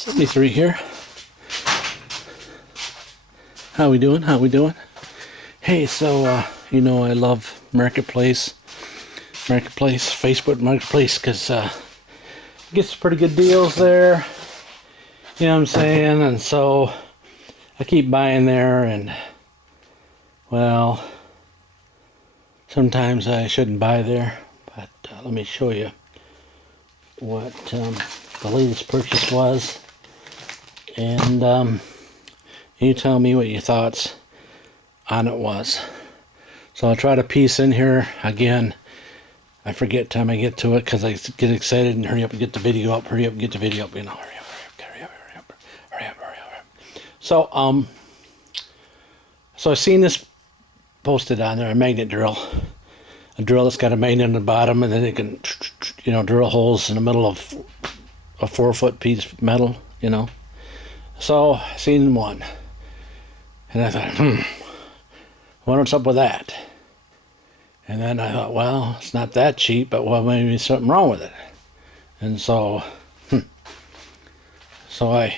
73 here. How we doing? How we doing? Hey, so you know I love Marketplace, Facebook Marketplace, because gets pretty good deals there. You know what I'm saying? And so I keep buying there, and well, sometimes I shouldn't buy there, but let me show you what the latest purchase was, and you tell me what your thoughts on it was. So I'll try to piece in here again. I forget time I get to it because I get excited and hurry up and get the video up. Hurry up and get the video up. You know, hurry up. So so I seen this posted on there, a magnet drill. A drill that's got a magnet on the bottom, and then it can, you know, drill holes in the middle of a 4-foot piece of metal, you know. So I seen one, and I thought, what's up with that? And then I thought, well, it's not that cheap, but well, maybe there's something wrong with it. And so, so I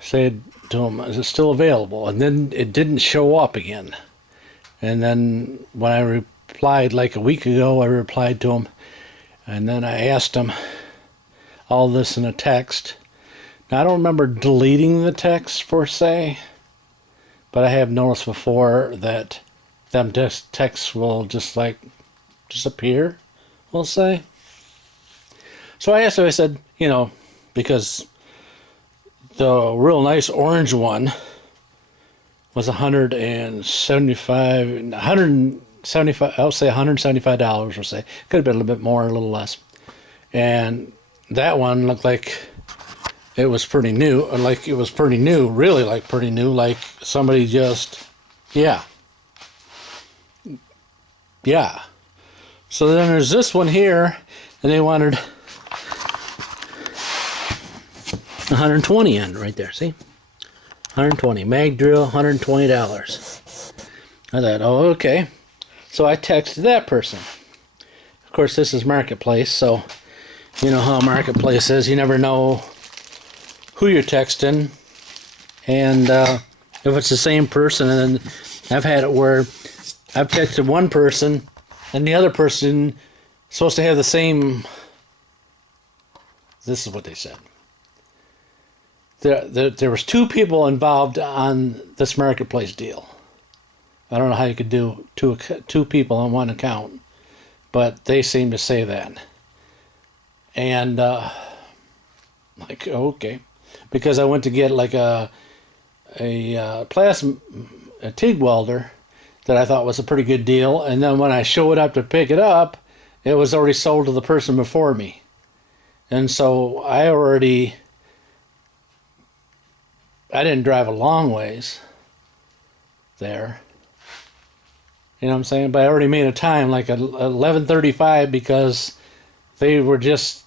said to him, is it still available? And then it didn't show up again. And then when I replied, like a week ago, I replied to him, and then I asked him all this in a text. Now, I don't remember deleting the text per se, but I have noticed before that them texts will just like disappear, we'll say. So I asked him, I said, you know, because the real nice orange one was $175, I'll say $175, we'll say. Could have been a little bit more, a little less. And that one looked like it was pretty new, really like pretty new, like somebody just, yeah. So then there's this one here, and they wanted 120 in right there, see? 120, Magdrill, $120. I thought, oh, okay. So I texted that person. Of course, this is Marketplace, so you know how Marketplace is. You never know who you're texting, and if it's the same person. And then I've had it where I've texted one person, and the other person is supposed to have the same. This is what they said. There was two people involved on this Marketplace deal. I don't know how you could do two people on one account, but they seem to say that. And like, okay, because I went to get like a TIG welder that I thought was a pretty good deal, and then when I showed up to pick it up, it was already sold to the person before me, and so I didn't drive a long ways there. You know what I'm saying? But I already made a time, like 11:35, because they were just,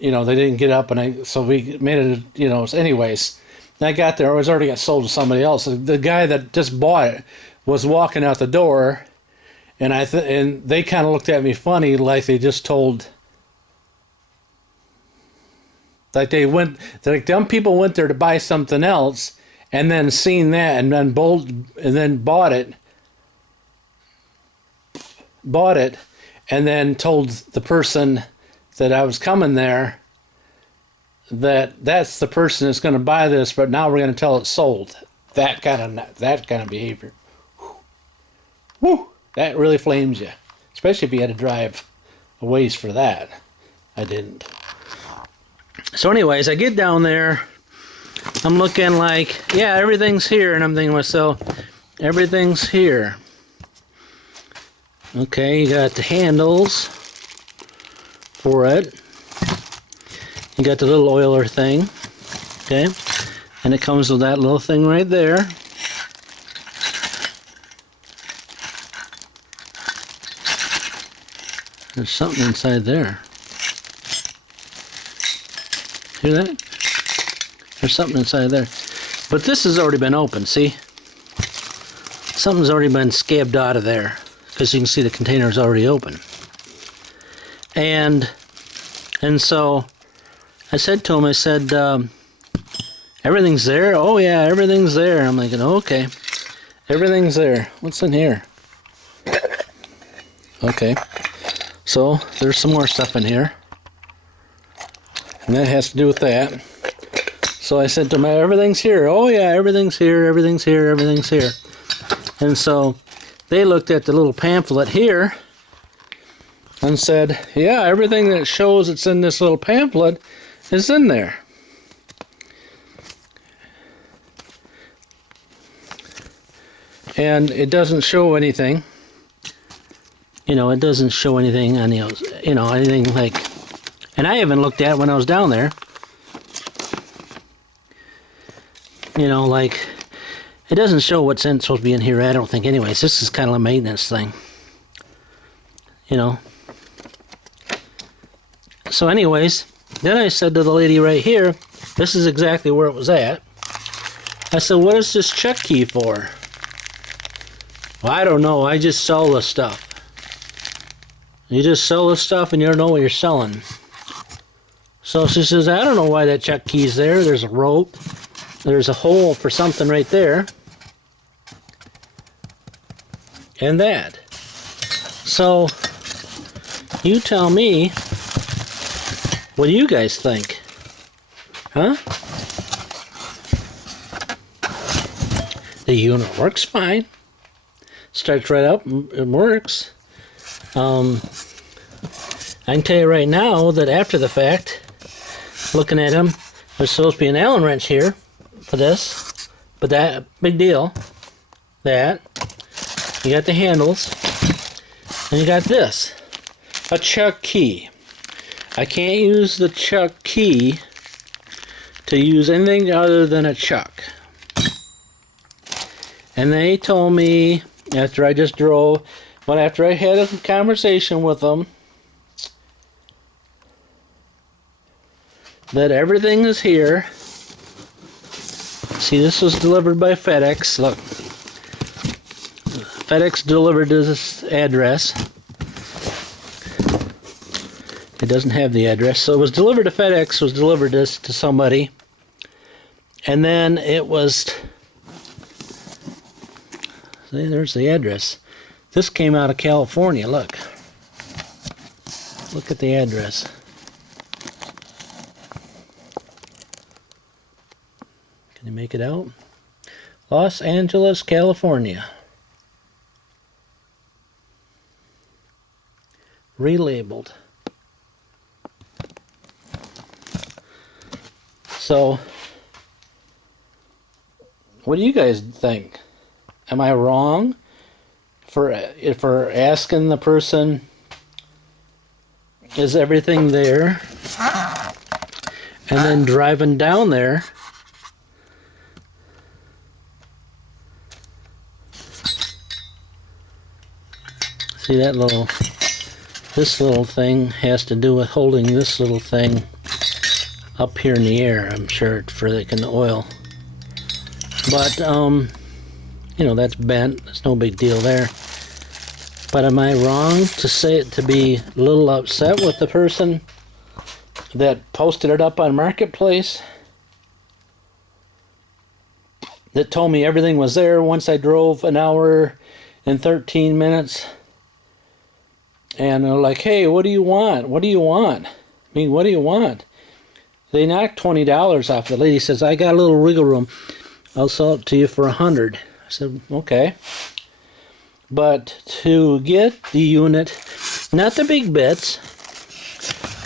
you know, they didn't get up, and so we made it, you know. Anyways, I got there, it was already got sold to somebody else. The guy that just bought it was walking out the door, and and they kind of looked at me funny, like they just told. Like like them people went there to buy something else, and then seen that, and then bought it, and then told the person that I was coming there that's the person that's going to buy this, but now we're going to tell it's sold. That kind of behavior. Whew, that really flames you, especially if you had to drive a ways for that. I didn't. So anyways, I get down there, I'm looking like, yeah, everything's here, and I'm thinking to myself, everything's here. Okay, you got the handles for it. You got the little oiler thing, okay? And it comes with that little thing right there. There's something inside there. Hear that? There's something inside there. But this has already been opened, see? Something's already been scabbed out of there, because you can see the container is already open. And so I said to him, I said, Everything's there? Oh yeah, everything's there. I'm thinking, okay. Everything's there. What's in here? Okay. So, there's some more stuff in here. And that has to do with that. So I said to them, everything's here. Oh yeah, everything's here, everything's here, everything's here. And so they looked at the little pamphlet here and said, yeah, everything that shows it's in this little pamphlet is in there. And it doesn't show anything. You know, it doesn't show anything on the, you know, anything like, and I even looked at it when I was down there. You know, like, it doesn't show what's supposed to be in here, I don't think, anyways. This is kind of a maintenance thing. You know. So anyways, then I said to the lady right here, this is exactly where it was at. I said, what is this check key for? Well, I don't know. I just sell the stuff. You just sell the stuff and you don't know what you're selling. So she says, I don't know why that check key's there. There's a rope. There's a hole for something right there. And that. So, you tell me, what do you guys think? Huh? The unit works fine. Starts right up, it works. I can tell you right now that after the fact, looking at him, there's supposed to be an Allen wrench here for this, but that, big deal. That. You got the handles, and you got this, a chuck key. I can't use the chuck key to use anything other than a chuck. And they told me, after I just drove, but after I had a conversation with them, that everything is here. See, this was delivered by FedEx. Look. FedEx delivered to this address. It doesn't have the address. So it was delivered to FedEx, was delivered this to somebody. And then it was... See, there's the address. This came out of California, look. Look at the address. Can you make it out? Los Angeles, California. Relabeled. So, what do you guys think? Am I wrong for asking the person, is everything there? And then driving down there, see that little, this little thing has to do with holding this little thing up here in the air, I'm sure, for they can oil. But, you know, that's bent. There's no big deal there. But am I wrong to say it, to be a little upset with the person that posted it up on Marketplace? That told me everything was there once I drove an hour and 13 minutes. And they're like, hey, what do you want? What do you want? I mean, what do you want? They knocked $20 off. The lady says, I got a little wiggle room. I'll sell it to you for $100. I said, okay. But to get the unit, not the big bits.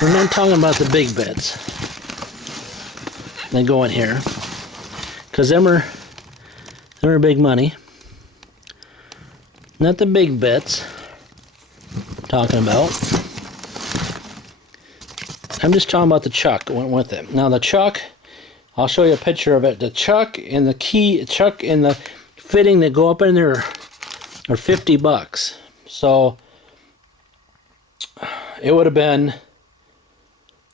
We're not talking about the big bits. They go in here. Because them are big money. Not the big bits. Talking about. I'm just talking about the chuck that went with it. Now the chuck, I'll show you a picture of it. The chuck and the key, chuck and the fitting that go up in there are $50. So it would have been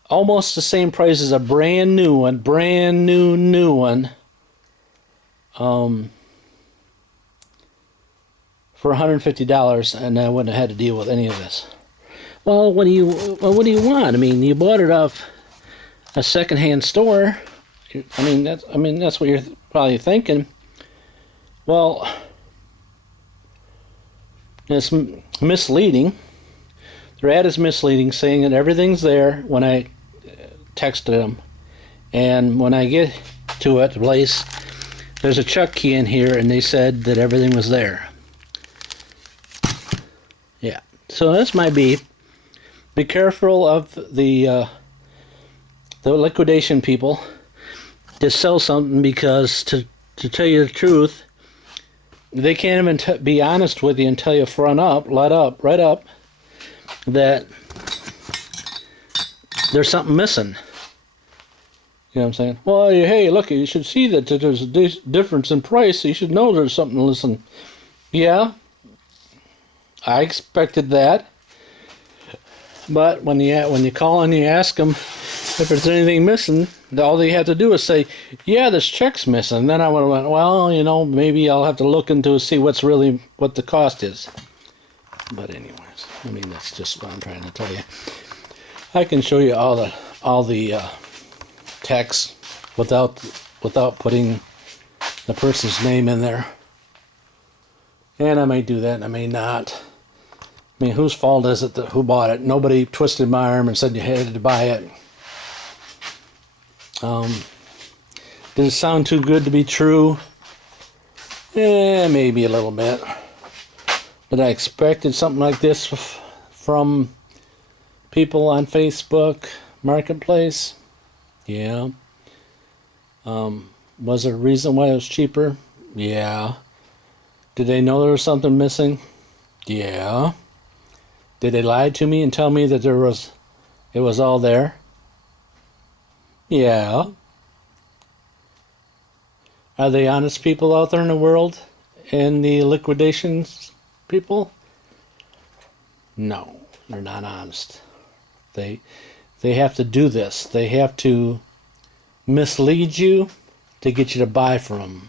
almost the same price as a brand new one, new one. For $150, and I wouldn't have had to deal with any of this. Well, what do you want? I mean, you bought it off a secondhand store. That's what you're probably thinking. Well, it's misleading. Their ad is misleading, saying that everything's there when I texted them. And when I get to it, the place, there's a check key in here, and they said that everything was there. Yeah. So this might be careful of the liquidation people to sell something, because to tell you the truth, they can't even be honest with you and tell you right up, that there's something missing. You know what I'm saying? Well, hey, look, you should see that there's a difference in price. You should know there's something to listen. Yeah, I expected that. But when you call and you ask them if there's anything missing, all they have to do is say, yeah, this check's missing. Then I would have went, well, maybe I'll have to look into see what the cost is. But anyways, that's just what I'm trying to tell you. I can show you all the text without putting the person's name in there. And I may do that and I may not. Whose fault is it who bought it? Nobody twisted my arm and said you had to buy it. Did it sound too good to be true? Maybe a little bit. But I expected something like this from people on Facebook Marketplace. Yeah. Was there a reason why it was cheaper? Yeah. Did they know there was something missing? Yeah. Did they lie to me and tell me that it was all there? Yeah. Are they honest people out there in the world? And the liquidations people? No, they're not honest. They have to do this. They have to mislead you to get you to buy from them.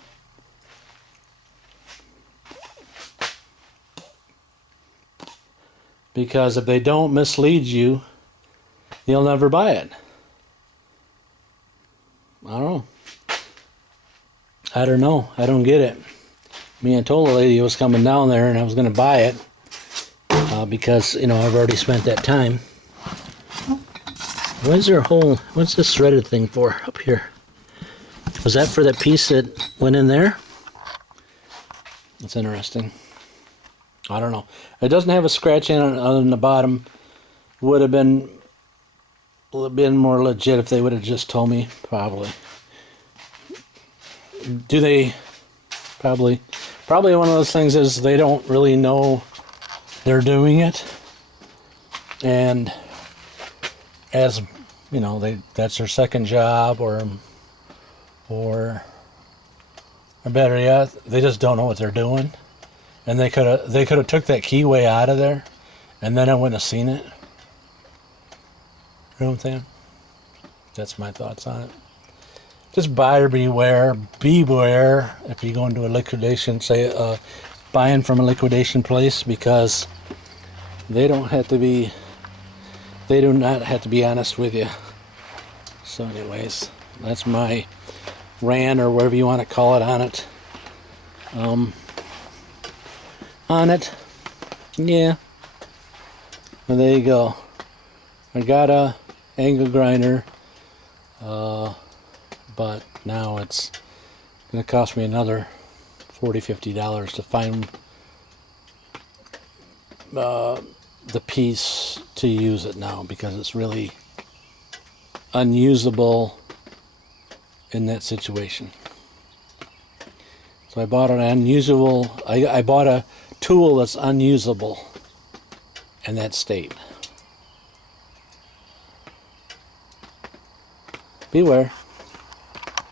Because if they don't mislead you, you'll never buy it. I don't know. I don't get it. I told the lady I was coming down there and I was going to buy it because, I've already spent that time. What's this threaded thing for up here? Was that for that piece that went in there? That's interesting. I don't know. It doesn't have a scratch in it other than the bottom. Would have been more legit if they would have just told me, probably. Do they? Probably one of those things is they don't really know they're doing it. And as, that's their second job or better yet, they just don't know what they're doing. And they could have took that keyway out of there, and then I wouldn't have seen it. You know what I'm saying? That's my thoughts on it. Just buyer beware. Beware if you go into a liquidation, buying from a liquidation place, because they do not have to be honest with you. So anyways, that's my rant, or whatever you want to call it, on it. Yeah. Well, there you go. I got a angle grinder, but now it's going to cost me another $40-50 to find the piece to use it now, because it's really unusable in that situation. So I bought an unusable, I bought a tool that's unusable in that state. Beware.